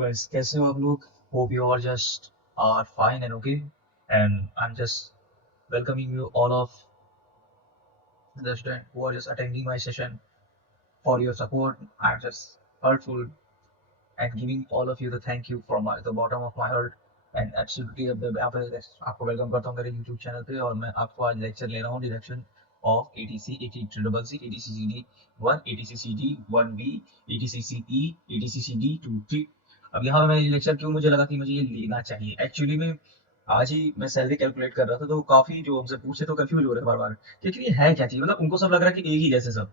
guys, कैसे हो आप लोग? Hope you all just are fine and okay. And I'm just welcoming you all of the students who are just attending my session for your support. I'm just heartful and giving all of you the thank you from the bottom of my heart. And absolutely यहाँ पे आपको welcome करता हूँ मेरे YouTube channel पे और मैं आपको आज लेक्चर ले रहा हूँ deduction of ATC, ATCCC, ATCCD 1, ATCCD 1B, ATCCE, ATCCD 2, ठीक। अब यहाँ पे मैं लेक्चर क्यों मुझे लगा कि मुझे ये लेना चाहिए, एक्चुअली में आज ही मैं सैलरी कैलकुलेट कर रहा था तो काफी जो हमसे पूछे तो कंफ्यूज हो रहे थे बार बार कि ये है क्या चीज, मतलब उनको सब लग रहा है कि एक ही जैसे सब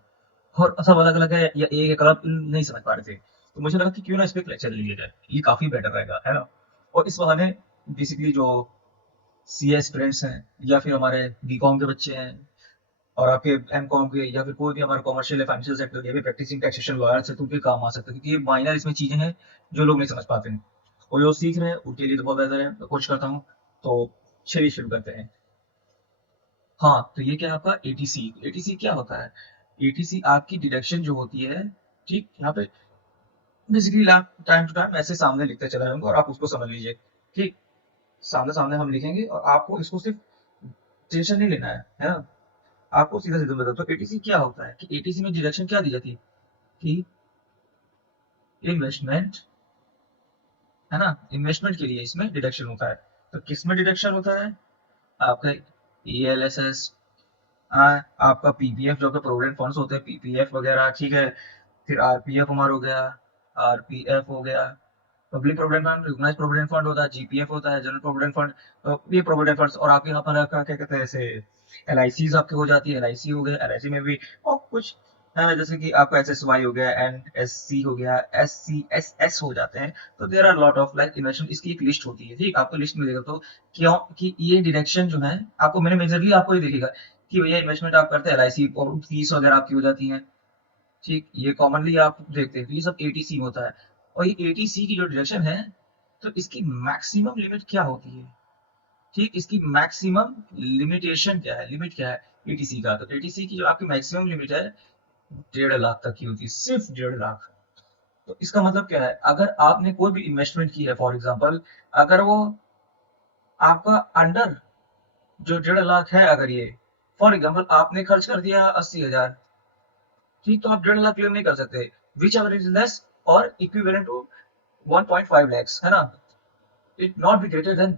और सब अलग अलग है या एक है कलर, नहीं समझ पा रहे थे। तो मुझे लगा कि क्यों ना इस पे एक लेक्चर ले लिया जाए, ये काफी बेटर रहेगा, है ना। और इस बहाने बेसिकली जो सीए स्टूडेंट्स हैं या फिर हमारे बीकॉम के बच्चे हैं और आपके एमकॉम के या फिर कोई भी हमारे कॉमर्शियल या फाइनेंशियल सेक्टर या फिर प्रैक्टिसिंग टैक्सेशन लॉयर्स है तो उनके काम आ सकते हैं, क्योंकि ये माइनर इसमें चीजें हैं जो लोग नहीं समझ पाते हैं और जो सीख रहे हैं उनके लिए तो बहुत बेहतर है। मैं कोशिश करता हूँ, तो चलिए शुरू करते हैं। हाँ, तो ये क्या है आपका एटीसी। एटीसी क्या होता है? एटीसी आपकी डिडक्शन जो होती है, ठीक, यहाँ पे बेसिकली टाइम टू टाइम ऐसे सामने लिखते चला जाऊंगा और आप उसको समझ लीजिए, ठीक। सामने सामने हम लिखेंगे और आपको इसको सिर्फ टेंशन नहीं लेना है ना। आपको सीधा सीधा बता, तो एटीसी क्या होता है कि एटीसी में डिडक्शन क्या दी जाती है कि इन्वेस्टमेंट, है ना, इन्वेस्टमेंट के लिए इसमें डिडक्शन होता है। तो किस में डिडक्शन होता है? आपका ईएलएसएस, आपका पीपीएफ जो आपका प्रोविडेंट फंड्स होते हैं, पीपीएफ वगैरह, ठीक है। फिर आरपीएफ हमारा हो गया, आरपीएफ हो गया, public provident fund, recognise provident fund होता है, जीपीएफ होता है, जनरल प्रोविडेंट फंड। तो ये प्रोविडेंट फंड्स और आपके यहाँ पर आपका क्या कहते हैं ऐसे एलआईसी आपके हो जाती है, एलआईसी हो गया, एलआईसी में भी और कुछ है ना, जैसे कि आपका एसएसवाई हो गया, एनएससी हो गया, एससीएसएस हो जाते हैं। तो there are lot of like investment, इसकी एक लिस्ट होती है, ठीक, आपको लिस्ट मिलेगा। तो क्यों कि ये डिडक्शन जो है आपको मैंने मेजरली आपको ये दिखेगा कि भैया इन्वेस्टमेंट आप करते हैं एलआईसी और फीस वगैरह आपकी हो जाती है, ठीक, ये कॉमनली आप देखते हैं। तो ये सब एटीसी होता है और ये एटीसी की जो डिडक्शन है तो इसकी मैक्सिमम लिमिट क्या होती है, ठीक, इसकी मैक्सिमम लिमिटेशन क्या है, लिमिट क्या है एटीसी का। तो एटीसी की जो आपकी मैक्सिमम लिमिट है 1.5 लाख तक की होती है, सिर्फ 1.5 लाख। तो इसका मतलब क्या है, अगर आपने कोई भी इन्वेस्टमेंट की है फॉर एग्जाम्पल, अगर वो आपका अंडर जो 1.5 लाख है, अगर ये फॉर एग्जाम्पल आपने खर्च कर दिया 80,000, ठीक, तो आप 1.5 लाख क्लेम नहीं कर सकते, विच एवर इज लेस और इक्विवेलेंट टू 1.5 lakhs, है ना। It not be greater than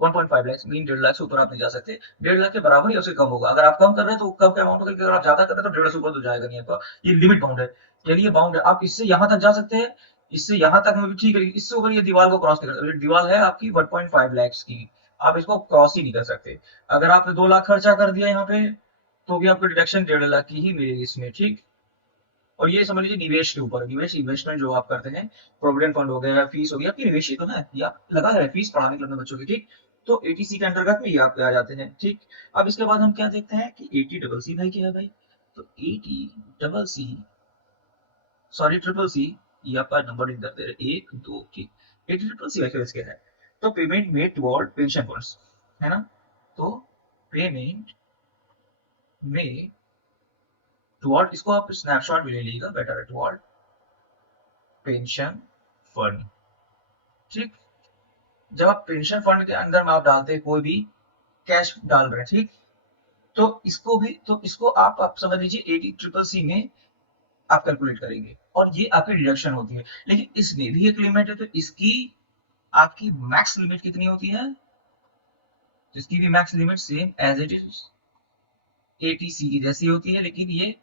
1.5 lakhs, mean 1.5 lakh से ऊपर आप नहीं जा सकते, 1.5 लाख के बराबर या उससे कम होगा। अगर आप कम कर रहे हैं तो कम का अमाउंट होगा, अगर आप ज्यादा कर रहे हैं तो 1.5 से ऊपर तो जाएगा नहीं आपका। ये लिमिट बाउंड है, चलिए बाउंड है, आप इससे यहाँ तक जा सकते हैं, इससे यहाँ तक में भी ठीक है, इससे ऊपर ये दीवार को क्रॉस नहीं कर सकते। दीवार है आपकी 1.5 lakhs की, आप इसको क्रॉस ही नहीं कर सकते। अगर आपने 2 लाख खर्चा कर दिया यहाँ पे तो भी आपको डिडक्शन 1.5 लाख की ही मिलेगी इसमें, ठीक। और ये समझ लीजिए निवेश के ऊपर, निवेश इन्वेस्टमेंट जो आप करते हैं, प्रोविडेंट फंड हो गया, फीस हो गया, आपकी निवेश ही तो ना, या लगा है फीस पढ़ाने के लिए अपने बच्चों की, ठीक। तो एटीसी के अंतर्गत में ये आप आ जाते हैं, ठीक। अब इसके बाद हम क्या देखते हैं कि एटी डबल सी भाई क्या है भाई? तो eighty double C, sorry triple C, ये आपका नंबर इन करते हैं 1 2, ठीक। एटी ट्रिपल सी भाई क्या है? तो payment made toward pension funds, है ना। तो पेमेंट में टुवर्ड, इसको आप स्नैपशॉट भी ले लीजिएगा, बेटर है, टुवर्ड पेंशन फंड, ठीक। जब आप पेंशन फंड के अंदर में आप डालते हैं कोई भी कैश डाल रहे हैं, ठीक, तो इसको भी, तो इसको आप समझ लीजिए 80CCC में आप कैलकुलेट करेंगे और ये आपकी डिडक्शन होती है। लेकिन इसमें भी एक लिमिट है, तो इसकी आपकी मैक्स लिमिट कितनी होती है? तो इसकी भी max limit same as it is eighty C की जैसी होती है, लेकिन ये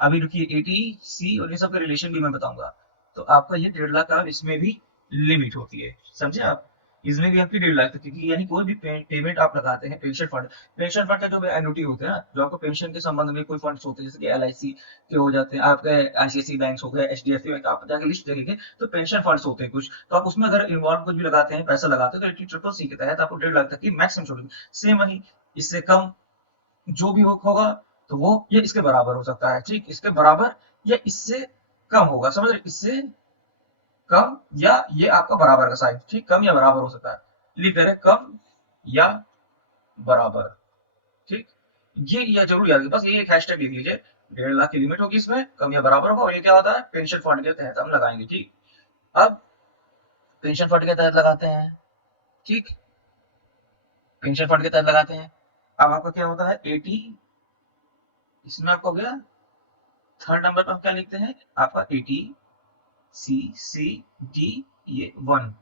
अभी रुकिए, एटीसी और ये सब का रिलेशन भी मैं बताऊंगा। तो आपका ये 1.5 लाख का इसमें भी लिमिट होती है, समझे आप। इसमें भी आपकी 1.5 लाख तक, क्योंकि यानी कोई भी पेमेंट आप लगाते हैं पेंशन फंड, पेंशन फंड का जो एन्युटी होते हैं ना, जो आपको पेंशन के संबंध में कोई फंड्स होते हैं, जैसे कि एलआईसी के हो जाते हैं, आपके आईसीआईसी बैंक हो गए, एचडीएफसी बैंक, आप जाके लिस्ट देखेंगे तो पेंशन फंड्स होते हैं कुछ, तो आप उसमें अगर इन्वॉल्व कुछ भी लगाते हैं, पैसा लगाते हैं, तो 80CCC के तहत आपको 1.5 लाख तक की मैक्सिमम छोड़, सेम वही, इससे कम जो भी होगा तो वो ये इसके बराबर हो सकता है, ठीक, इसके बराबर या इससे कम होगा, समझ रहे, इससे कम या ये आपका बराबर का साइज, ठीक, कम या बराबर हो सकता है, लिख दे रहे कम या बराबर, ठीक। ये या जरूर याद, बस ये एक हैशटैग लिख लीजिए, 1.5 लाख की लिमिट होगी इसमें, कम या बराबर होगा, और ये क्या होता है पेंशन फंड के तहत हम लगाएंगे, ठीक। अब पेंशन फंड के तहत लगाते हैं, ठीक, पेंशन फंड के तहत लगाते हैं। अब आपका क्या होता है 80, इसमें आपका हो गया थर्ड नंबर पर हम क्या लिखते हैं आपका 80 CCD ये 1,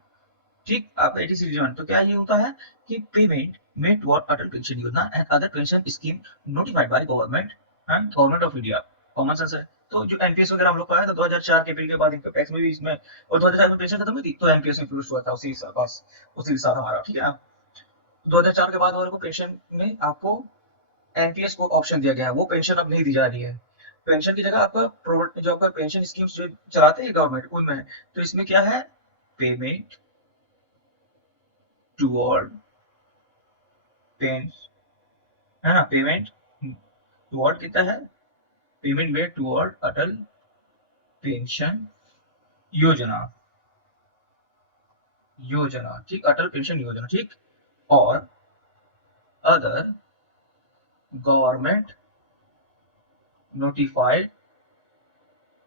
ठीक, आपका 80 CCD 1। तो क्या ये होता है कि पेमेंट मेड टुवर्ड अटल पेंशन योजना and other pension scheme notified by government and government of India. Common sense है। तो जो एनपीएस वगैरह हम लोग का है तो 2004 के बिल के बाद इनकम टैक्स में भी इसमें, और 2004 में पेंशन खत्म हुई थी तो एनपीएस इंक्लूड हुआ था उसी साल, बस उसी के साथ हमारा, ठीक है। 2004 के बाद वाले को पेंशन में आपको एनपीएस को ऑप्शन दिया गया है, वो पेंशन अब नहीं दी जा रही है। पेंशन की जगह आपका प्रोविडेंट जो आपका पेंशन स्कीम जो चलाते हैं गवर्नमेंट उनमें है। तो इसमें क्या है पेमेंट टुवर्ड पेन, है ना, पेमेंट टुवर्ड कितना है, पेमेंट मेड टुवर्ड अटल पेंशन योजना, योजना, ठीक, अटल पेंशन योजना, ठीक, और other government notified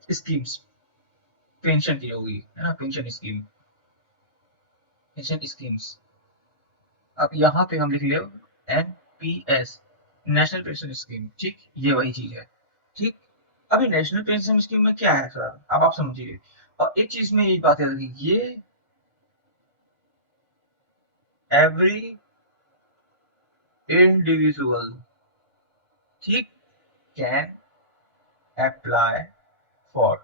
schemes, pension की होगी, है ना, पेंशन स्कीम, पेंशन स्कीम्स। अब यहाँ पे हम लिख ले एनपीएस, नेशनल पेंशन स्कीम, ठीक, ये वही चीज है, ठीक। अभी नेशनल पेंशन स्कीम में क्या है सर, अब आप समझिए। और एक चीज में यही बात याद रखिए, ये एवरी इंडिविजुअल, ठीक, कैन अप्लाई फॉर,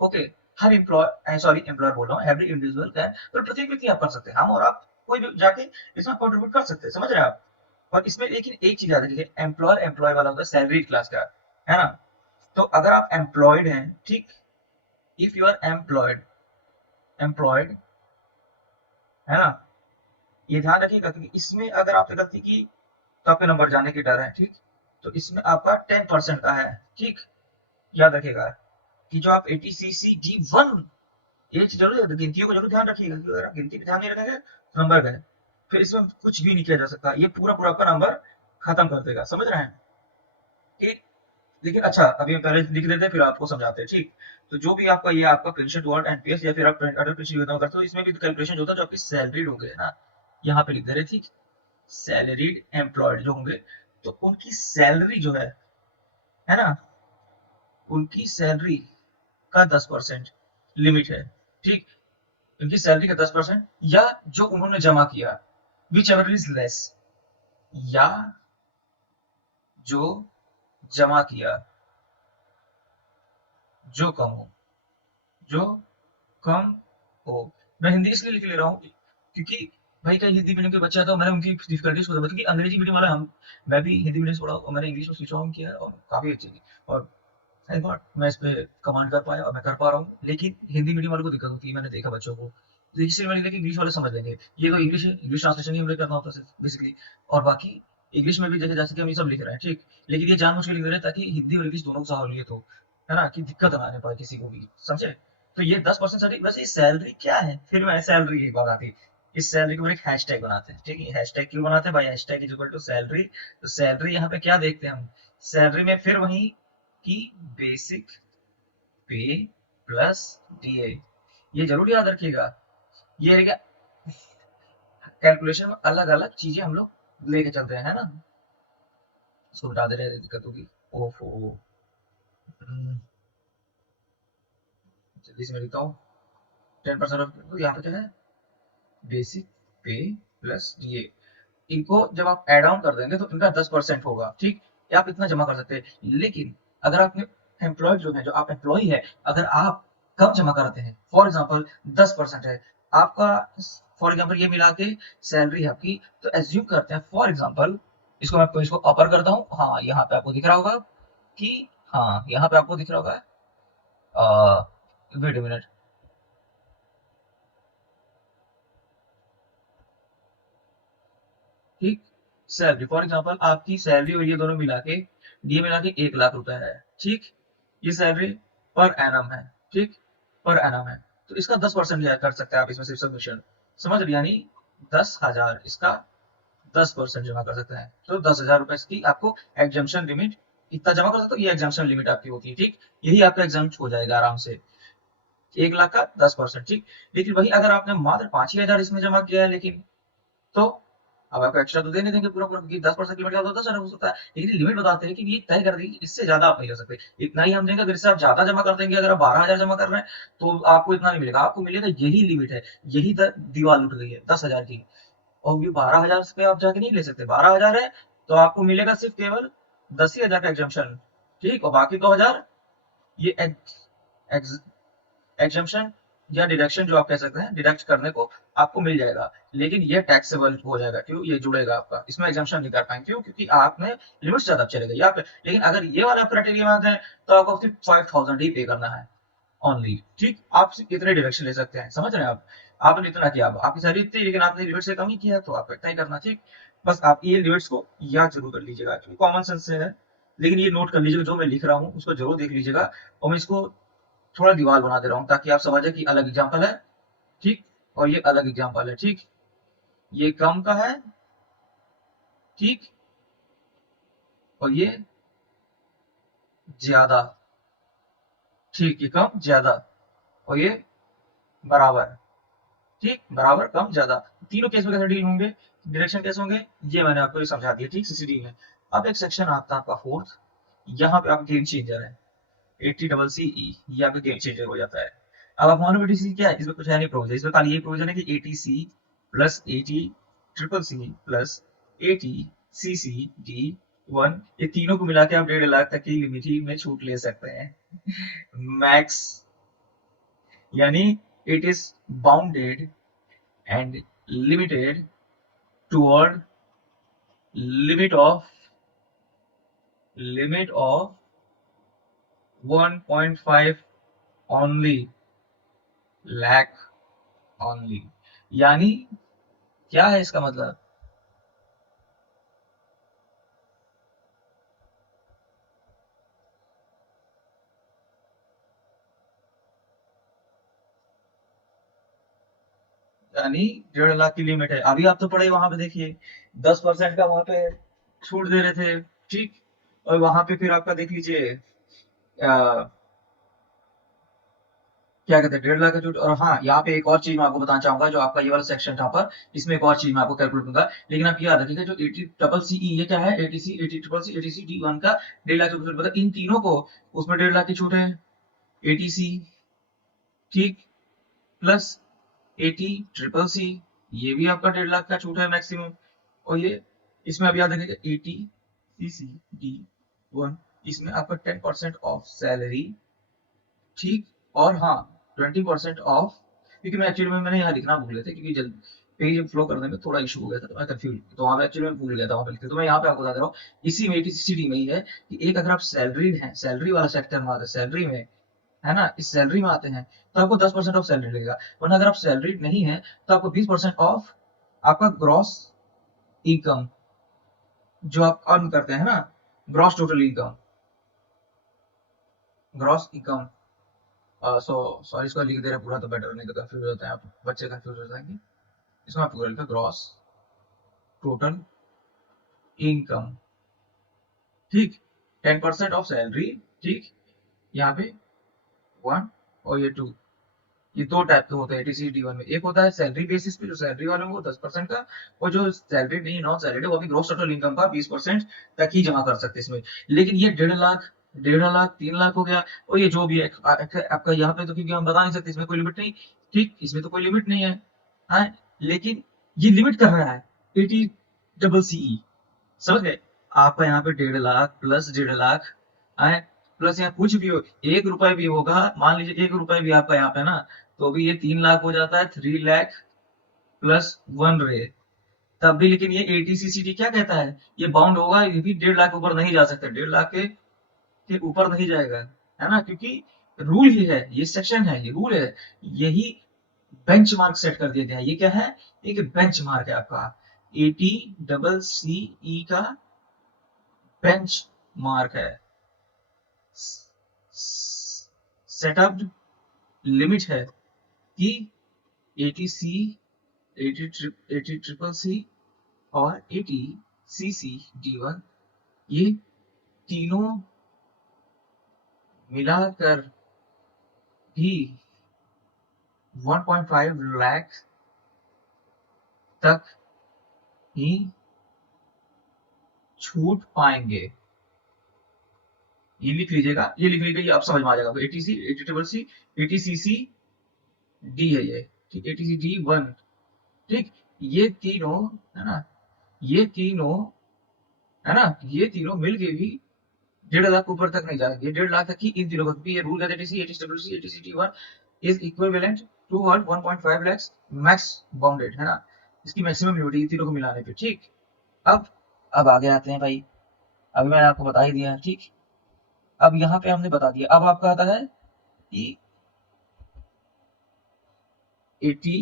ओके, हर एम्प्लॉय, सॉरी एम्प्लॉयर बोल रहा हूँ, एवरी इंडिविजुअल कैन, तो प्रत्येक व्यक्ति आप कर सकते हैं, हम और आप कोई भी जाके इसमें कंट्रीब्यूट कर सकते हैं, समझ रहे हैं आप। और इसमें लेकिन एक चीज याद रखिए, एम्प्लॉयर एम्प्लॉय वाला होता है सैलरी क्लास का, है ना। तो अगर आप एम्प्लॉयड हैं, ठीक, if you are employed, employed, है ना, ये ध्यान रखिएगा क्योंकि इसमें अगर आपने गलती की तो आपके नंबर जाने की डर है, ठीक। तो इसमें आपका 10% का है, ठीक, याद रखिएगा कि जो आप 80CCD1, ये चीज जरूर गिनतियों को जरूर ध्यान रखिएगा, अगर आप गिनती पे ध्यान नहीं रखेंगे तो नंबर गए, फिर इसमें कुछ भी नहीं किया जा सकता, ये पूरा पूरा आपका नंबर खत्म कर देगा, समझ रहे हैं, ठीक। लेकिन अच्छा अभी हम पहले लिख देते हैं फिर आपको समझाते हैं, ठीक। तो जो भी आपका ये आपका पेंशन टुवर्ड एनपीएस या फिर आप अटल पेंशन योजना करते हो, इसमें भी कैलकुलेशन होता है जो आपकी सैलरीड होंगे ना, यहाँ पे लिख दे रहे, ठीक, सैलरीड एम्प्लॉयड जो होंगे तो उनकी सैलरी जो है ना, उनकी सैलरी का 10% लिमिट है, ठीक, उनकी सैलरी का 10% या जो उन्होंने जमा किया, विच एवर इज लेस, या जो जमा किया जो कम हो, जो कम हो। मैं हिंदी इसलिए लिख ले रहा हूँ क्योंकि भाई कई हिंदी मीडियम के बच्चे आते हैं, मैंने उनकी डिफिकल्टीज को समझा, क्योंकि अंग्रेजी मीडियम वाला हम, मैं भी हिंदी मीडियम से पढ़ा और मैंने इंग्लिश में स्विच ऑन किया है और काफी अच्छी थी, और थैंक गॉड मैं इस पे कमांड कर पाया और मैं कर पा रहा हूँ। लेकिन हिंदी मीडियम वालों को दिक्कत होती है, मैंने देखा बच्चों को, तो इसलिए मैंने देखा इंग्लिश वाले समझ लेंगे, ये तो इंग्लिश है, इंग्लिश ट्रांसलेशन ही हमें करना होता है बेसिकली, और बाकी इंग्लिश में भी जैसे जैसे कि हम ये सब लिख रहे हैं, ठीक, लेकिन ये जानबूझ के लिख रहे हैं ताकि हिंदी और इंग्लिश दोनों को सहूलियत हो, है ना, कि दिक्कत ना आने पाए किसी को भी, समझे। तो ये 10% सैलरी, वैसे सैलरी क्या है, फिर मैं सैलरी की बात आती, इस सैलरी को एक हैशटैग बनाते हैं, ठीक है, हैशटैग क्यों बनाते हैं भाई, hashtag is equal to salary. तो सैलरी यहाँ पे क्या देखते हैं हम, सैलरी में फिर वही की बेसिक पे प्लस डीए, ये जरूर याद रखिएगा, ये रहेगा, कैलकुलेशन में अलग अलग चीजें हम लोग लेके चलते हैं, है ना, इसको बता दे रहे हैं, दिक्कत होगी, ओफो, जल्दी से मैं लिखता हूँ 10% ऑफ, यहाँ पे क्या है बेसिक पे प्लस डीए, इनको जब आप एड ऑन कर देंगे तो इनका 10% होगा, ठीक, या आप इतना जमा कर सकते हैं। लेकिन अगर आपने एम्प्लॉय जो है, जो आप एम्प्लॉय है, अगर आप कम जमा कराते हैं, फॉर एग्जाम्पल 10% है आपका, फॉर एग्जाम्पल ये मिला के सैलरी है आपकी, तो एज्यूम करते हैं फॉर एग्जाम्पल, इसको मैं इसको अपर करता हूँ, हाँ यहाँ पे आपको दिख रहा होगा कि, हाँ यहाँ पे आपको दिख रहा होगा, वेट मिनट, ठीक, सैलरी फॉर एग्जांपल आपकी सैलरी और ये दोनों मिला के, ये मिला के 1 लाख रुपए है, ठीक, ये सैलरी पर एनम है, ठीक, पर एनम है, तो इसका 10% कर सकते हैं आप इसमें सिर्फ सबमिशन, समझ रहे, यानी 10,000 इसका 10% जमा कर सकते हैं, तो 10,000 रुपए की आपको एग्जाम्शन लिमिट, इतना जमा कर सकते हो, ये एग्जाम्शन लिमिट आपकी होती है, ठीक, यही आपका एग्जाम हो जाएगा आराम से, 1 लाख का 10%, ठीक। लेकिन वही अगर आपने मात्र 5 ही हजार इसमें जमा किया है, लेकिन तो अब आपको एक्स्ट्रा तो देने देंगे पूरा पूरा, क्योंकि 10% लिमिट का तो 10 हजार हो सकता है, लेकिन लिमिट बताते हैं कि ये तय कर दी कि इससे ज्यादा आप नहीं कर सकते, इतना ही हम देंगे। अगर इससे आप ज्यादा जमा कर देंगे, अगर आप 12 हजार जमा कर रहे हैं तो आपको इतना नहीं मिलेगा, आपको मिलेगा यही लिमिट है, यही दीवार उठ गई है 10 हजार की। और ये 12 हजार पे आप जाके नहीं ले सकते, 12 हजार है तो आपको मिलेगा सिर्फ केवल 10 ही हजार का एग्जामेशन, ठीक। और बाकी 2 हजार ये एग्जामेशन या डिडक्शन जो आप कह सकते हैं, डिडक्ट करने को आपको मिल जाएगा, लेकिन ये टैक्सेबल हो जाएगा। क्यों? ये जुड़ेगा आपका, इसमें एग्जामेशन नहीं कर पाएंगे, क्यों? क्योंकि आपने लिमिट से ज्यादा चले गए यहाँ पे। लेकिन अगर ये वाला क्राइटेरिया में आते हैं तो आपको सिर्फ 5,000 ही पे करना है ओनली, ठीक। आप सिर्फ इतने डिडक्शन ले सकते हैं, समझ रहे हैं आप। आपने इतना किया, आपकी सैलरी इतनी, लेकिन आपने लिमिट से कम ही किया, तो आपको इतना ही करना, ठीक। बस आप ये लिमिट्स को याद जरूर कर लीजिएगा, क्योंकि कॉमन सेंस से है, लेकिन ये नोट कर लीजिएगा, जो मैं लिख रहा हूँ उसको जरूर देख लीजिएगा। और मैं इसको थोड़ा दीवार बना दे रहा हूँ ताकि आप समझे कि अलग एग्जाम्पल है, ठीक। और ये अलग एग्जाम्पल है, ठीक। ये कम का है, ठीक। और ये ज्यादा, ठीक। ये कम ज्यादा, और ये बराबर, ठीक। बराबर कम ज्यादा, तीनों केस में कैसे डील होंगे, डायरेक्शन कैसे होंगे, ये मैंने आपको ये समझा दिया, ठीक। सीसीडी में अब एक सेक्शन आता है आपका फोर्थ, यहाँ पे आप गेम चेंजर है, 80CC ये आपका गेम चेंजर हो जाता है। अब आप मानो एटीसी क्या है, इसमें कुछ है नहीं प्रोविजन, इसमें खाली ये प्रोविजन है कि ATC plus 80CC plus 80CCD1, ये तीनों को मिला के आप 1.5 लाख तक की लिमिट ही में छूट ले सकते हैं मैक्स। यानी it is bounded and limited toward limit of 1.5 only lakh only। यानी क्या है इसका मतलब, यानी 1.5 लाख की लिमिट है। अभी आप तो पढ़े वहां पे, देखिए 10% का वहां पे छूट दे रहे थे, ठीक। और वहां पे फिर आपका देख लीजिए क्या कहते हैं, 1.5 लाख का छूट। और हाँ, यहाँ पे एक और चीज मैं आपको बताना चाहूंगा, जो आपका ये वाला सेक्शन था पर, इसमें एक और चीज मैं आपको कैलकुलेट करूंगा, लेकिन आप याद रखिएगा जो 80CC ये क्या है, एटीसी 80CC 80CD1 का 1.5 लाख की छूट, मतलब इन तीनों को उसमें 1.5 लाख की छूट है, एटीसी, ठीक, प्लस 80CCC ये भी आपका 1.5 लाख का छूट है मैक्सिमम। और ये इसमें अब याद रखिएगा 80CCD1, इसमें आपका 10% ऑफ सैलरी, ठीक। और हाँ 20% ऑफ, क्योंकि मैं एक्चुअली में मैंने यहाँ लिखना भूल गया था, क्योंकि जल्द पेज फ्लो करने में थोड़ा इशू हो गया था, तो मैं कंफ्यूज, तो वहाँ पे एक्चुअली मैं भूल गया था वहाँ पे लिखते, तो मैं यहाँ पे आपको बता दे रहा हूँ। इसी में एटीसीडी में ही है कि एक अगर आप सैलरी है, सैलरी वाला सेक्टर में आते हैं, सैलरी में है ना, इस सैलरी में आते हैं तो आपको 10% ऑफ सैलरी लगेगा, वरना अगर आप सैलरी नहीं है तो आपको 20% ऑफ आपका ग्रॉस इनकम जो आप अर्न करते हैं ना, gross total income, gross income. So sorry, इसको लिख दे रहे पूरा तो बेटर, नहीं तो कंफ्यूज हो जाते हैं आप, बच्चे कंफ्यूज हो जाएंगे। इसमें आप पूरा लिखा ग्रॉस टोटल इनकम, ठीक। 10% ऑफ सैलरी, ठीक। यहाँ पे 1 और ये 2, ये दो टाइप के होते हैं टीसी डी1 में। एक होता है सैलरी बेसिस पे, जो सैलरी वाले को 10% का, और जो सैलरी नहीं, नॉन सैलरी, वो भी ग्रॉस टोटल इनकम का 20% तक ही जमा कर सकते हैं इसमें। लेकिन ये 1.5 लाख, 1.5 लाख, 3 लाख हो गया, और ये जो भी है आपका यहाँ पे, तो क्योंकि हम बता नहीं सकते, इसमें कोई लिमिट नहीं, ठीक। इसमें तो कोई लिमिट नहीं है, हाँ। लेकिन ये लिमिट कर रहा है 80CC, समझ गए। आपका यहाँ पे 1.5 लाख प्लस 1.5 आए, प्लस यहाँ कुछ भी हो, 1 रुपए भी होगा, मान लीजिए 1 रुपए भी आपका यहाँ पे ना, तो भी ये 3 लाख हो जाता है, 3 लाख प्लस 1 रहे, तब भी। लेकिन ये एटीसीसीडी क्या कहता है, ये बाउंड होगा, ये भी 1.5 लाख ऊपर नहीं जा सकता, 1.5 लाख के ऊपर नहीं जाएगा, है ना, क्योंकि रूल ही है, ये सेक्शन है, ये रूल है, यही बेंचमार्क सेट कर दिया गया है। ये क्या है, एक बेंचमार्क है आपका, ATCCE का बेंच मार्क है, सेटअप लिमिट है कि 80C, 80CCC और 80CCD1, ये तीनों मिलाकर भी 1.5 लाख तक ही छूट पाएंगे। ये लिख लीजिएगा, ये लिख लीजिएगा, ये आप समझ में आ जाएगा। एटीसी, एटीसी, एटीसीसी डी है ये, ठीक, एटीसी डी 1, ठीक। ये तीनों है ना, ये तीनों है ना, ये तीनों मिलके भी 1.5 लाख ऊपर तक नहीं जाएंगे, 1.5 लाख तक ही इन तीनों का। ये रूल कहते हैं eighty C, eighty C, eighty C D 1 is equivalent to 1.5 lakh max bounded, है ना, इसकी मैक्सिमम लिमिट ये तीनों को मिलाने पे, ठीक। अब अब आगे आते हैं भाई, अभी मैंने आपको बता ही दिया है, ठीक। अब यहाँ पे हमने बता दिया, अब आपका आता है कि 80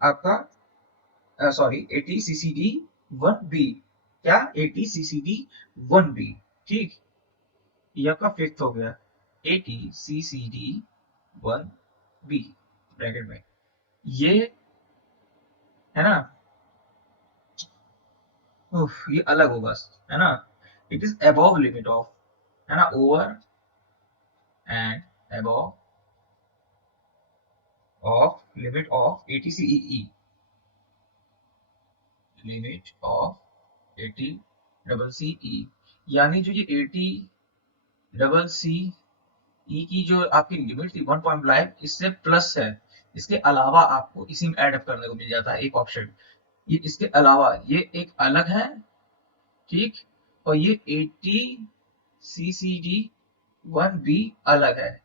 आपका सॉरी 80 CCD 1B, क्या 80 CCD 1B, ठीक। ये आपका फिफ्थ हो गया 80 CCD 1B ब्रैकेट में, ये है ना, ये अलग होगा, है ना। It is above limit of, है ना, over and above of limit of 80 CEE, limit of 80 double CE, यानी जो ये 80 डबल CE की जो आपकी लिमिट थी 1.5, इससे प्लस है, इसके अलावा आपको इसी में ऐड अप करने को मिल जाता है एक ऑप्शन, ये इसके अलावा ये एक अलग है, ठीक। और ये 80 CCD 1B अलग है।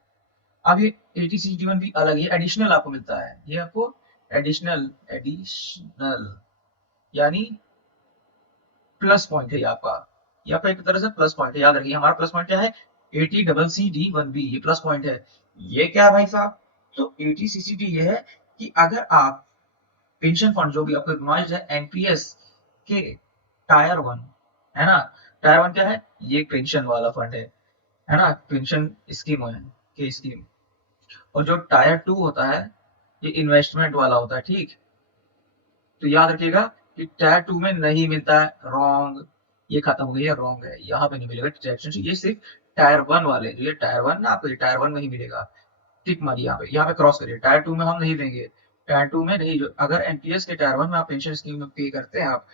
अब ये 80 CCD 1B अलग, ये एडिशनल आपको मिलता है, ये आपको एडिशनल एडिशनल यानी प्लस पॉइंट है ये आपका एक तरह से प्लस पॉइंट है। याद रखिए हमारा प्लस पॉइंट क्या है, 80 डबल CD 1B, ये प्लस पॉइंट है। ये क्या है भाई साहब, तो 80 CCD ये है कि अगर आप पेंशन फंड जो भी आपको एडवाइज है एनपीएस के टायर 1, है ना, टायर 1 क्या है, ये पेंशन वाला फंड है ना, पेंशन स्कीम है के स्कीम। और जो टायर 2 होता है ये इन्वेस्टमेंट वाला होता है, ठीक। तो याद रखिएगा कि टायर 2 में नहीं मिलता है, रॉन्ग, ये खत्म हो गया, रॉन्ग है, यहाँ पे नहीं मिलेगा ट्रैक्शन, ये सिर्फ टायर 1 वाले, जो ये टायर 1 ना, आपको ये टायर 1 में ही मिलेगा, टिक मारिए यहाँ पे क्रॉस करिए, टायर 2 में हम नहीं देंगे, टायर 2 में नहीं। जो अगर एनपीएस के टायर 1 में आप पेंशन स्कीम में पे करते हैं आप,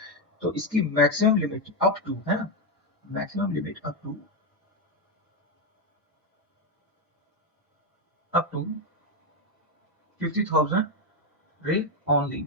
तो इसकी मैक्सिमम लिमिट अप टू, है ना, मैक्सिमम लिमिट अप टू 50,000 रे ओनली।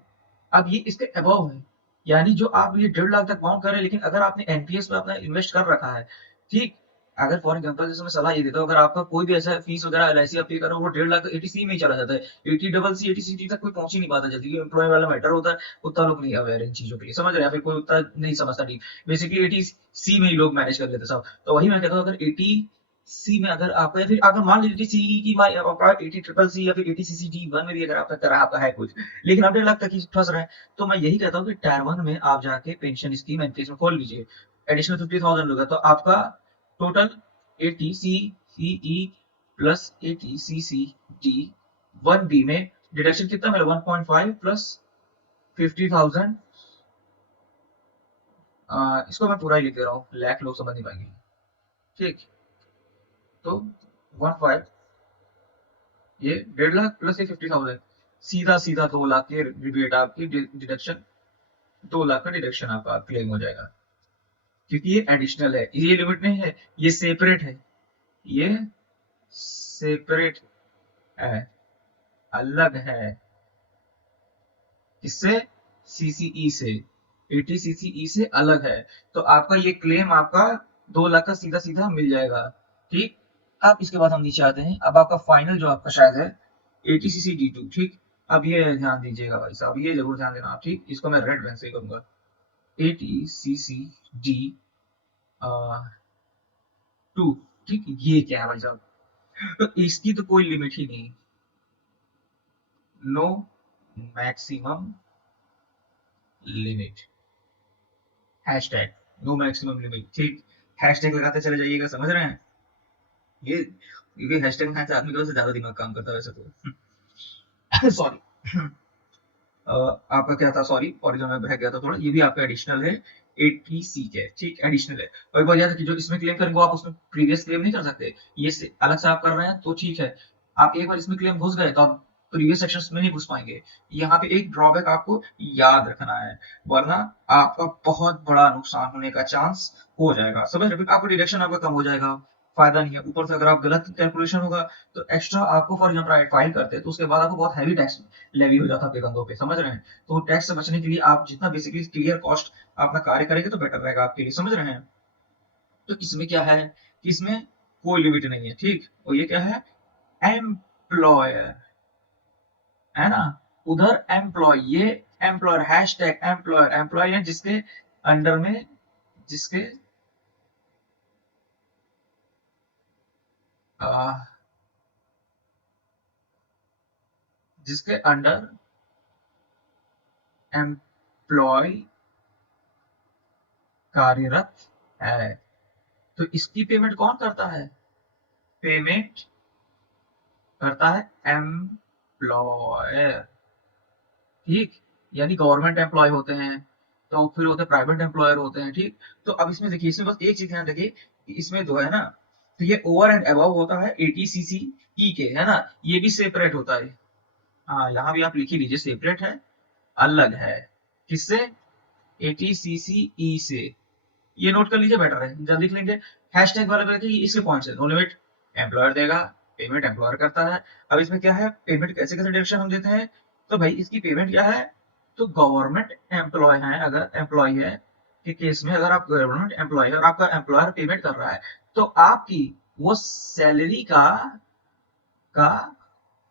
अब ये इसके अबव है, यानी जो आप ये 1.5 लाख तक बाउंड कर रहे हैं, लेकिन अगर आपने एनपीएस में अपना इन्वेस्ट कर रखा है, ठीक। अगर फॉर एग्जांपल जैसे मैं सलाह ये देता हूँ, अगर आपका कोई भी ऐसा फीस वगैरह एलआईसी आप पे करो, वो 1.5 लाख 80C में ही चला जाता है, 80 डबल सी 80 CT तक कोई पहुंच ही नहीं पाता, जल्दी एम्प्लॉय वाला मैटर होता है, उतना लोग नहीं अवेयर इन चीजों के लिए, समझ रहे हैं, फिर कोई उतना नहीं समझता, ठीक। बेसिकली 80C में ही लोग मैनेज कर लेते सब। तो वही मैं कहता हूँ, अगर 80C में अगर आपका, या फिर अगर मान लीजिए सीई की आपका 80 ट्रिपल सी या फिर 80 CCD 1 में भी अगर आपका तरह आपका है कुछ, लेकिन आप 1.5 लाख तक ही फंस रहे हैं, तो मैं यही कहता हूँ कि टायर 1 में आप जाके पेंशन स्कीम एनपीएस में खोल लीजिए, एडिशनल 50,000 होगा, तो आपका total 80 CCE plus 80 CCD 1B में डिडक्शन कितना मिला, 1.5 प्लस 50,000, इसको मैं पूरा ही लिख दे रहा हूँ, लाख लोग समझ नहीं पाएंगे, ठीक। तो 1.5 ये 1.5 लाख प्लस ये 50,000, सीधा सीधा 2 लाख की रिबेट आपकी डिडक्शन, 2 लाख का डिडक्शन आपका क्लेम हो जाएगा, क्योंकि ये एडिशनल है, ये लिमिट नहीं है, ये सेपरेट है, ये सेपरेट है, अलग है, इससे सीसीई से, 80 CCE से अलग है। तो आपका ये क्लेम आपका 2 लाख का सीधा सीधा मिल जाएगा, ठीक। अब इसके बाद हम नीचे आते हैं, अब आपका फाइनल जो आपका शायद है 80 CCD 2, ठीक। अब ये ध्यान दीजिएगा भाई साहब, ये जरूर ध्यान देना आप, ठीक। इसको मैं रेड पेन से करूंगा, 80 CCD 2, ठीक। ये क्या है भाई साहब, तो इसकी तो कोई लिमिट ही नहीं, no maximum limit, hashtag no maximum limit, ठीक। हैशटैग लगाते चले जाइएगा, समझ रहे हैं ये, क्योंकि हैशटैग लगाने से आदमी का ज्यादा दिमाग काम करता है वैसे तो सॉरी आपका क्या था, सॉरी और जो मैं बह गया था थोड़ा, ये भी आपका एडिशनल है 80C के, ठीक, एडिशनल है। और एक बात याद है कि जो इसमें क्लेम करेंगे आप उसमें प्रीवियस क्लेम नहीं कर सकते, ये अलग से आप कर रहे हैं तो ठीक है, आप एक बार इसमें क्लेम घुस गए तो आप प्रीवियस सेक्शंस में नहीं घुस पाएंगे। यहाँ पे एक ड्रॉबैक आपको याद रखना है, वरना आपका बहुत बड़ा नुकसान होने का चांस हो जाएगा। समझ रहे हो? आपका डिडक्शन आपका कम हो जाएगा, फायदा नहीं है। ऊपर से अगर आप गलत कैलकुलेशन होगा तो एक्स्ट्रा आपको, फॉर एग्जाम्पल फाइल करते हैं तो उसके बाद आपको बहुत हैवी टैक्स लेवी हो जाता है आपके कंधों पे। समझ रहे हैं? तो टैक्स से बचने के लिए आप जितना बेसिकली क्लियर कॉस्ट अपना कार्य करेंगे तो बेटर रहेगा आपके लिए। समझ रहे हैं? तो इसमें क्या है कि इसमें कोई लिमिट नहीं है, ठीक। और ये क्या है? एम्प्लॉयर, है ना। उधर एम्प्लॉय, ये employer, hashtag employer, employ जिसके अंडर में, जिसके आ, जिसके अंडर एम्प्लॉय कार्यरत है। तो इसकी पेमेंट कौन करता है? पेमेंट करता है एम्प्लॉयर, ठीक। यानी गवर्नमेंट एम्प्लॉय होते हैं, तो फिर होते हैं प्राइवेट एम्प्लॉयर होते हैं, ठीक। तो अब इसमें देखिए, इसमें बस एक चीज ध्यान रखिए कि इसमें जो है ना, तो ये ओवर एंड अबव होता है एटीसीसी ई के, है ना। ये भी सेपरेट होता है। हाँ, यहाँ भी आप लिख ही लीजिए, सेपरेट है, अलग है। किससे? एटीसीसी ई से। ये नोट कर लीजिए, बेटर है, जब लिख लेंगे। हैशटैग वाले पे देखिए, इसके पॉइंट्स है। नो लिमिट एम्प्लॉयर देगा, पेमेंट एम्प्लॉयर करता है। अब इसमें क्या है, पेमेंट कैसे कैसे डायरेक्शन हम देते हैं? तो भाई इसकी पेमेंट क्या है, तो गवर्नमेंट एम्प्लॉय है, अगर एम्प्लॉय है के केस में, अगर आप गवर्नमेंट एम्प्लॉय है और आपका एम्प्लॉयर पेमेंट कर रहा है, तो आपकी वो सैलरी का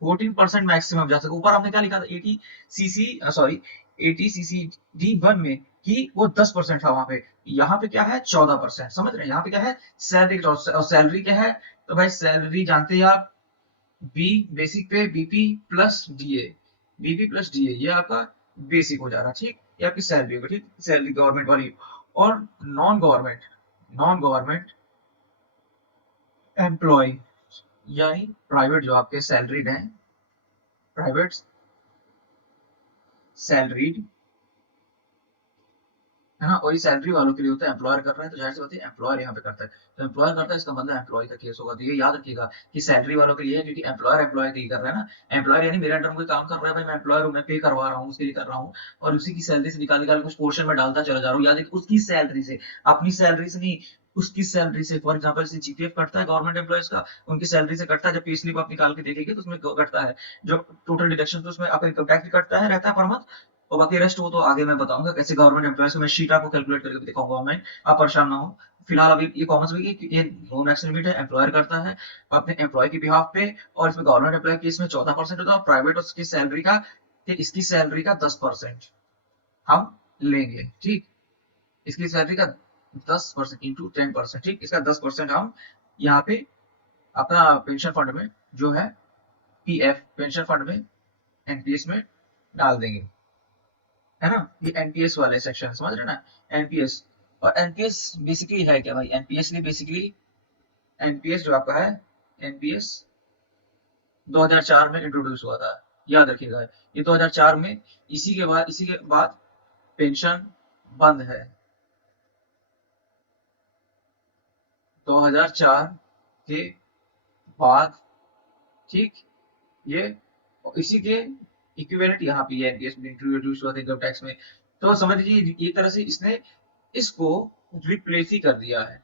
14% मैक्सिमम जा सके। ऊपर हमने क्या लिखा था, 80 डी 1 में कि वो 10% था वहां पे। यहाँ पे क्या है, 14%। समझ रहे हैं? यहाँ पे क्या है, सैलरी, और सैलरी क्या है, तो भाई सैलरी जानते हैं आप, बी बेसिक पे, BP plus DA, BP plus DA, ये आपका बेसिक हो जा रहा है, ठीक। ये आपकी सैलरी होगी, ठीक, सैलरी गवर्नमेंट वाली। और नॉन गवर्नमेंट एम्प्लॉय, यानी प्राइवेट जो आपके सैलरीड हैं, प्राइवेट सैलरीड, है ना। और ये सैलरी वालों के लिए होता है, एम्प्लॉयर कर रहा है तो जाहिर सी बात है एम्प्लॉयर यहाँ पे करता है, तो एम्प्लॉयर करता है, इसका मतलब एम्प्लॉय का केस होगा। तो ये याद रखिएगा कि सैलरी वालों के लिए है, क्योंकि एम्प्लॉयर एम्प्लॉय के लिए कर रहा है ना। एम्प्लॉयर यानी मेरे अंडर में कोई काम कर रहा है, भाई मैं एम्प्लॉयर हूँ, मैं पे करवा रहा हूँ, उसके लिए कर रहा हूँ, और उसी की सैलरी से निकाल निकाल कुछ पोर्शन में डालता चला जा रहा हूँ। याद है, उसकी सैलरी से, अपनी सैलरी से नहीं, उसकी सैलरी से। फॉर एग्जाम्पल जैसे जीपीएफ कटता है गवर्नमेंट एम्प्लॉयज का, उनकी सैलरी से कटता है। जब पे स्लिप आप निकाल के देखेंगे तो उसमें कटता है, जो टोटल डिडक्शन, तो उसमें आपका इनकम टैक्स भी कटता है, रहता है पर मंथ। और बाकी रेस्ट वो तो आगे मैं बताऊंगा कैसे गवर्नमेंट एम्प्लॉयज को, मैं शीट आपको कैलकुलेट करके दिखाऊंगा ऑनलाइन, आप परेशान ना हो। फिलहाल अभी ये कॉमर्स में ये नो मैक्स लिमिट है, एम्प्लॉयर करता है अपने एम्प्लॉय के बिहाफ पे। और इसमें गवर्नमेंट एम्प्लॉय के इसमें 14% होता है, प्राइवेट उसकी सैलरी का, इसकी सैलरी का 10% हम लेंगे, ठीक। इसकी सैलरी का 10% इंटू 10%, ठीक। इसका 10% हम यहाँ पे अपना पेंशन फंड में, जो है पीएफ पेंशन फंड में, एनपीएस में डाल देंगे, है ना। ये एनपीएस वाले सेक्शन समझ रहे हैं ना, एनपीएस। और एनपीएस बेसिकली है क्या भाई, एनपीएस ने बेसिकली, एनपीएस जो आपका है, एनपीएस 2004 में इंट्रोड्यूस हुआ था, याद रखिएगा। ये 2004 में, इसी के बाद पेंशन बंद है, 2004 के बाद, ठीक। ये इसी के इक्विवेलेंट यहाँ पे एनपीएस में इंट्रोड्यूस हुआ था इनकम टैक्स में। तो समझ लीजिए एक तरह से इसने इसको रिप्लेस ही कर दिया है।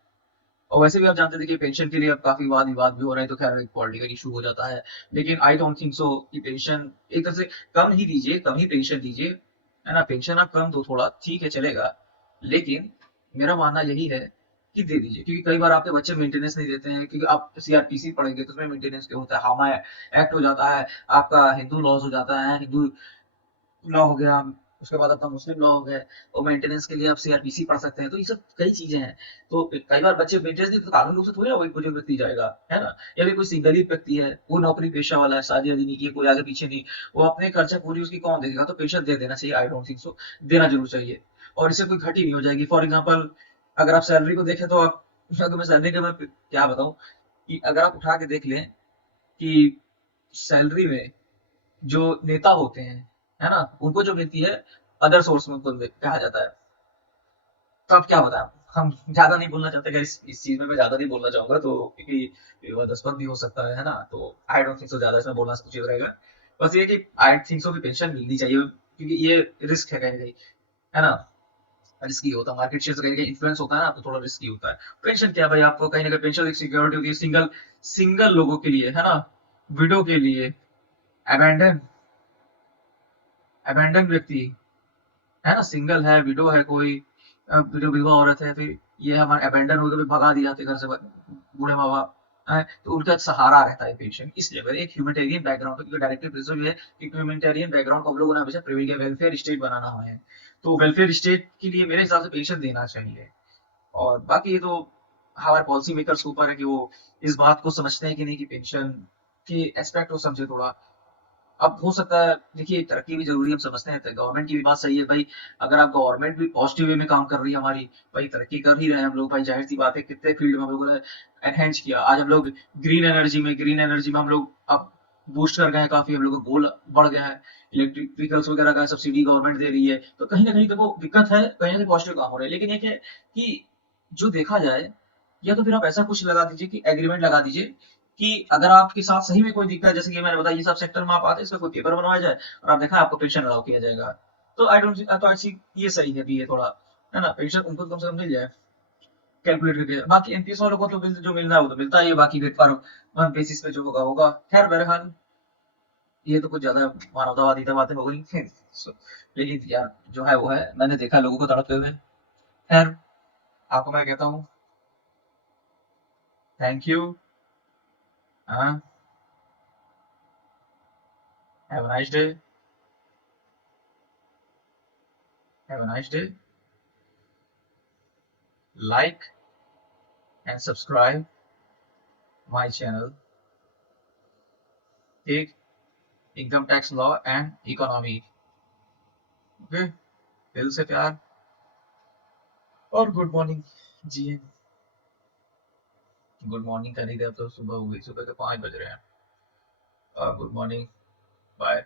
और वैसे भी आप जानते थे कि पेंशन के लिए अब काफी वाद विवाद भी हो रहे हैं, तो खैर एक पॉलिटिकल इशू हो जाता है। लेकिन आई डोंट थिंक सो कि पेंशन एक तरह से कम ही दीजिए, कम ही पेंशन दीजिए, है ना। पेंशन आप कम दो थोड़ा, ठीक है, चलेगा। लेकिन मेरा मानना यही है कि दे दीजिए, क्योंकि कई बार आपके बच्चे मेंटेनेंस नहीं देते हैं, क्योंकि आप सीआरपीसी पढ़ेंगे तो उसमें मेंटेनेंस क्या होता है, हामा एक्ट हो जाता है, आपका हिंदू लॉज हो जाता है, हिंदू लॉ हो गया, उसके बाद अपना मुस्लिम लॉ हो गया, और मेंटेनेंस के लिए आप सीआरपीसी पढ़ सकते हैं। तो ये सब कई चीजें हैं। तो कई बार बच्चे मेंटेनेंस नहीं, तो कानूनी रूप से थोड़ी ना वही बुजुर्ग व्यक्ति जाएगा, है ना। या फिर कोई सिंगल ही व्यक्ति है, वो नौकरी पेशा वाला है, शादी वादी नहीं की, कोई आगे पीछे नहीं, वो अपने खर्चा पूरी उसकी कौन देगा, तो पेंशन दे देना चाहिए। आई डोंट थिंक सो, देना जरूर चाहिए। और इससे कोई घटी नहीं हो जाएगी। फॉर एग्जाम्पल अगर आप सैलरी को देखें तो आप, अगर मैं सैलरी का मैं क्या बताऊं, कि अगर आप उठा के देख लें कि सैलरी में जो नेता होते हैं, है ना, उनको जो मिलती है अदर सोर्स में उनको कहा जाता है। तो अब क्या बताएं, हम ज्यादा नहीं बोलना चाहते, अगर इस चीज में मैं ज्यादा नहीं बोलना चाहूंगा, तो क्योंकि विवादास्पद भी हो सकता है ना। तो आई डोंट थिंक सो ज्यादा इसमें बोलना उचित रहेगा। बस ये कि आई थिंक सो कि पेंशन मिलनी चाहिए, क्योंकि ये रिस्क है कहीं ना कहीं, है ना, रिस्की होता है, मार्केट शेयर से कहीं ना कहीं इन्फ्लुएंस होता है ना, तो थोड़ा रिस्की होता है। पेंशन क्या भाई, आपको कहीं ना कहीं पेंशन एक सिक्योरिटी होती है, सिंगल सिंगल लोगों के लिए, है ना, विडो के लिए, अबैंडन अबैंडन व्यक्ति, है ना, सिंगल है, विडो है कोई, विडो विधवा औरत है, फिर ये हमारे अबैंडन हो गए, भगा दिए जाते घर से, बूढ़े माँ बाप हैं, तो उनका एक सहारा रहता है पेंशन। इसलिए अगर एक ह्यूमैनिटेरियन बैकग्राउंड, क्योंकि डायरेक्टिव प्रिंसिपल है कि ह्यूमैनिटेरियन बैकग्राउंड को हम लोगों ने हमेशा प्रिवेल वेलफेयर स्टेट बनाना है, तो वेलफेयर स्टेट के लिए मेरे हिसाब से पेंशन देना चाहिए। और बाकी ये तो हमारे पॉलिसी मेकर्स के ऊपर है कि वो इस बात को समझते हैं कि नहीं, कि पेंशन के एस्पेक्ट को समझे थोड़ा। अब हो सकता है, देखिए तरक्की भी जरूरी है, हम समझते हैं, गवर्नमेंट की भी बात सही है भाई, अगर आप गवर्नमेंट भी पॉजिटिव वे में काम कर रही है हमारी, भाई तरक्की कर ही रहे हैं हम लोग, भाई जाहिर सी बात है, कितने फील्ड में हम लोगों ने एनहेंस किया, आज हम लोग ग्रीन एनर्जी में हम लोग अब बूस्ट कर गए हैं, काफी हम लोग का गोल बढ़ गया है, इलेक्ट्रिक व्हीकल्स वगैरह का सब्सिडी गवर्नमेंट दे रही है, तो कहीं ना कहीं देखो दिक्कत है, कहीं ना कहीं पॉजिटिव काम हो रहा है, लेकिन एक है कि जो देखा जाए, या तो फिर आप ऐसा कुछ लगा दीजिए कि एग्रीमेंट लगा दीजिए कि अगर आपके साथ सही में कोई दिक्कत है, जैसे कि मैंने बताया ये सब सेक्टर में आप आते हैं, इसका कोई पेपर बनवाया जाए और आप देखा आपको पेंशन अलाउ किया जाएगा, तो आई सी ये सही है भी, ये थोड़ा, है ना, पेंशन उनको कम से कम मिल जाए कैलकुलेट करके। बाकी एनपीएस वालों को तो जो मिलना है वो तो मिलता ही है, बाकी फिर पर मंथ बेसिस पे जो होगा होगा। खैर बहरहाल ये तो कुछ ज्यादा मानवतावादी तो बातें हो गई So, लेकिन यार जो है वो है, मैंने देखा लोगों को तड़पते हुए। खैर आपको मैं कहता हूँ थैंक यू, हाँ, have a nice day, have a nice day, like and subscribe my channel, take income tax law and economy, okay, दिल से प्यार और गुड मॉर्निंग जी। गुड मॉर्निंग कर ही रहे, अब तो सुबह हो गई, सुबह के 5 बज रहे हैं, गुड मॉर्निंग, बाय।